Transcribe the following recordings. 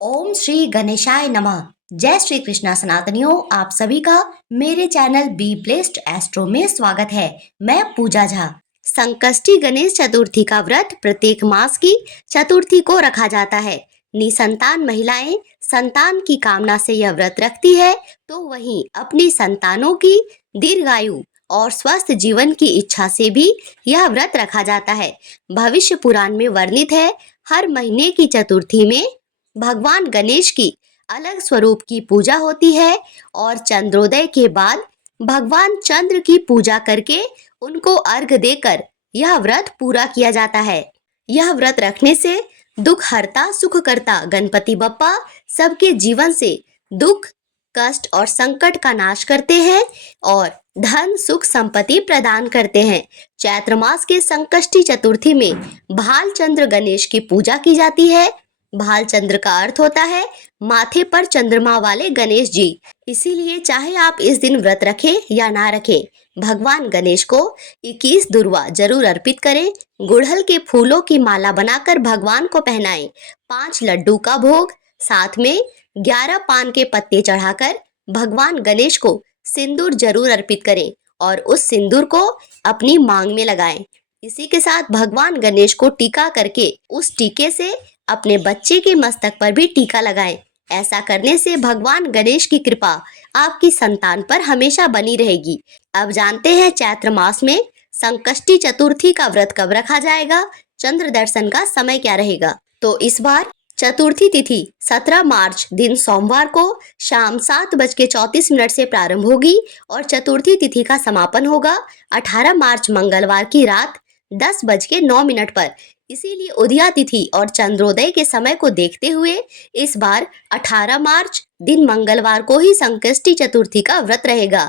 ओम श्री गणेशाय नमः। जय श्री कृष्णा सनातनियों, आप सभी का मेरे चैनल बी ब्लेस्ड एस्ट्रो में स्वागत है। मैं पूजा झा। संकष्टी गणेश चतुर्थी का व्रत प्रत्येक मास की चतुर्थी को रखा जाता है। निसंतान महिलाएं संतान की कामना से यह व्रत रखती है, तो वहीं अपनी संतानों की दीर्घायु और स्वस्थ जीवन की इच्छा से भी यह व्रत रखा जाता है। भविष्य पुराण में वर्णित है, हर महीने की चतुर्थी में भगवान गणेश की अलग स्वरूप की पूजा होती है और चंद्रोदय के बाद भगवान चंद्र की पूजा करके उनको अर्घ देकर यह व्रत पूरा किया जाता है। यह व्रत रखने से दुख हरता सुख करता गणपति बप्पा सबके जीवन से दुख कष्ट और संकट का नाश करते हैं और धन सुख संपत्ति प्रदान करते हैं। चैत्र मास के संकष्टी चतुर्थी में भालचंद्र गणेश की पूजा की जाती है। भालचंद्र का अर्थ होता है माथे पर चंद्रमा वाले गणेश जी। इसीलिए चाहे आप इस दिन व्रत रखें या ना रखें, भगवान गणेश को 21 दुर्वा जरूर अर्पित करें। गुड़हल के फूलों की माला बनाकर भगवान को पहनाएं। 5 लड्डू का भोग, साथ में 11 पान के पत्ते चढ़ाकर भगवान गणेश को सिंदूर जरूर अर्पित करें और उस सिंदूर को अपनी मांग में लगाएं। इसी के साथ भगवान गणेश को टीका करके उस टीके से अपने बच्चे के मस्तक पर भी टीका लगाएं। ऐसा करने से भगवान गणेश की कृपा आपकी संतान पर हमेशा बनी रहेगी। अब जानते हैं चैत्र मास में संकष्टी चतुर्थी का व्रत कब रखा जाएगा, चंद्र दर्शन का समय क्या रहेगा। तो इस बार चतुर्थी तिथि 17 मार्च दिन सोमवार को शाम 7:34 से प्रारंभ होगी और चतुर्थी तिथि का समापन होगा 18 मार्च मंगलवार की रात 10:09 पर। इसीलिए उदया तिथि और चंद्रोदय के समय को देखते हुए इस बार 18 मार्च दिन मंगलवार को ही संकष्टी चतुर्थी का व्रत रहेगा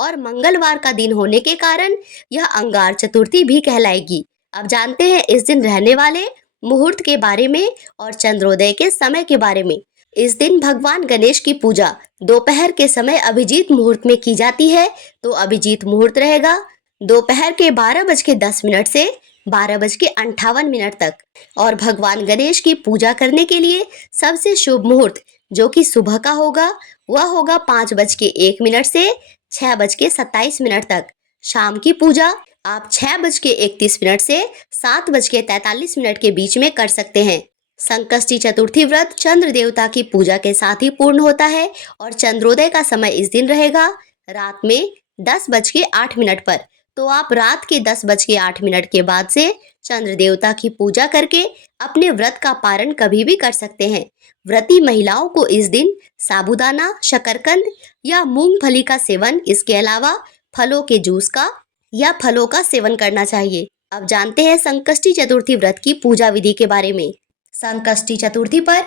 और मंगलवार का दिन होने के कारण यह अंगार चतुर्थी भी कहलाएगी। अब जानते हैं इस दिन रहने वाले मुहूर्त के बारे में और चंद्रोदय के समय के बारे में। इस दिन भगवान गणेश की पूजा दोपहर के समय अभिजीत मुहूर्त में की जाती है, तो अभिजीत मुहूर्त रहेगा दोपहर के 12:10 से 12:58 तक। और भगवान गणेश की पूजा करने के लिए सबसे शुभ मुहूर्त जो कि सुबह का होगा वह होगा 5:01 से 6:27 तक। शाम की पूजा आप 6:31 से 7:43 के बीच में कर सकते हैं। संकष्टी चतुर्थी व्रत चंद्र देवता की पूजा के साथ ही पूर्ण होता है और चंद्रोदय का समय इस दिन रहेगा रात में 10:08 पर। तो आप रात के 10:08 के बाद से चंद्र देवता की पूजा करके अपने व्रत का पारण कभी भी कर सकते हैं। व्रती महिलाओं को इस दिन साबूदाना, शकरकंद या मूंगफली का सेवन, इसके अलावा फलों के जूस का या फलों का सेवन करना चाहिए। अब जानते हैं संकष्टी चतुर्थी व्रत की पूजा विधि के बारे में। संकष्टी चतुर्थी पर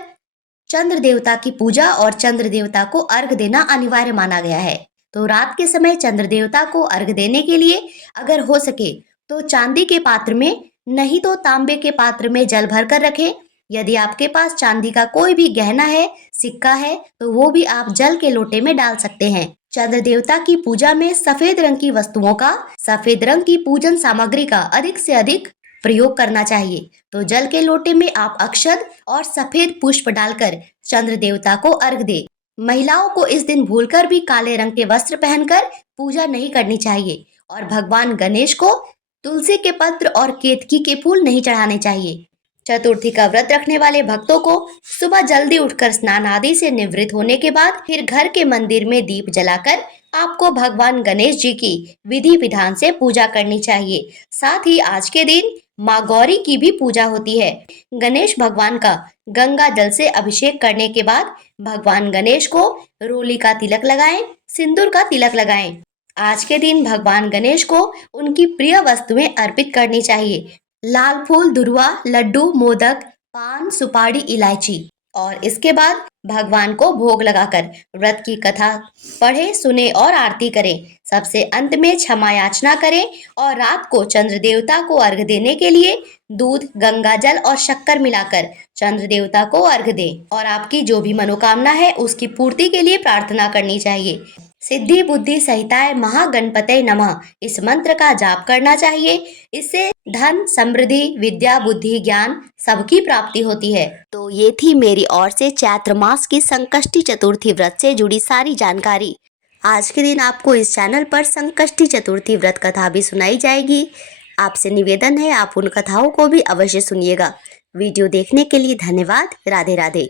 चंद्र देवता की पूजा और चंद्र देवता को अर्घ देना अनिवार्य माना गया है। तो रात के समय चंद्र देवता को अर्घ देने के लिए अगर हो सके तो चांदी के पात्र में, नहीं तो तांबे के पात्र में जल भर कर रखें। यदि आपके पास चांदी का कोई भी गहना है, सिक्का है, तो वो भी आप जल के लोटे में डाल सकते हैं। चंद्र देवता की पूजा में सफेद रंग की वस्तुओं का, सफेद रंग की पूजन सामग्री का अधिक से अधिक प्रयोग करना चाहिए। तो जल के लोटे में आप अक्षत और सफेद पुष्प डालकर चंद्र देवता को अर्घ दे। महिलाओं को इस दिन भूलकर भी काले रंग के वस्त्र पहनकर पूजा नहीं करनी चाहिए और भगवान गणेश को तुलसी के पत्र और केतकी के फूल नहीं चढ़ाने चाहिए। चतुर्थी का व्रत रखने वाले भक्तों को सुबह जल्दी उठकर स्नान आदि से निवृत्त होने के बाद फिर घर के मंदिर में दीप जलाकर आपको भगवान गणेश जी की विधि विधान से पूजा करनी चाहिए। साथ ही आज के दिन माँ गौरी की भी पूजा होती है। गणेश भगवान का गंगा जल से अभिषेक करने के बाद भगवान गणेश को रोली का तिलक लगाएं, सिंदूर का तिलक लगाएं। आज के दिन भगवान गणेश को उनकी प्रिय वस्तुएं अर्पित करनी चाहिए। लाल फूल, दुर्वा, लड्डू, मोदक, पान, सुपारी, इलायची। और इसके बाद भगवान को भोग लगाकर व्रत की कथा पढ़े, सुने और आरती करें। सबसे अंत में क्षमा याचना करें और रात को चंद्र देवता को अर्घ देने के लिए दूध, गंगा जल और शक्कर मिलाकर चंद्र देवता को अर्घ दें और आपकी जो भी मनोकामना है उसकी पूर्ति के लिए प्रार्थना करनी चाहिए। सिद्धि बुद्धि सहिताय महागणपते नमः इस मंत्र का जाप करना चाहिए। इससे धन, समृद्धि, विद्या, बुद्धि, ज्ञान सबकी प्राप्ति होती है। तो ये थी मेरी ओर से चैत्र मास की संकष्टी चतुर्थी व्रत से जुड़ी सारी जानकारी। आज के दिन आपको इस चैनल पर संकष्टी चतुर्थी व्रत कथा भी सुनाई जाएगी। आपसे निवेदन है आप उन कथाओं को भी अवश्य सुनिएगा। वीडियो देखने के लिए धन्यवाद। राधे राधे।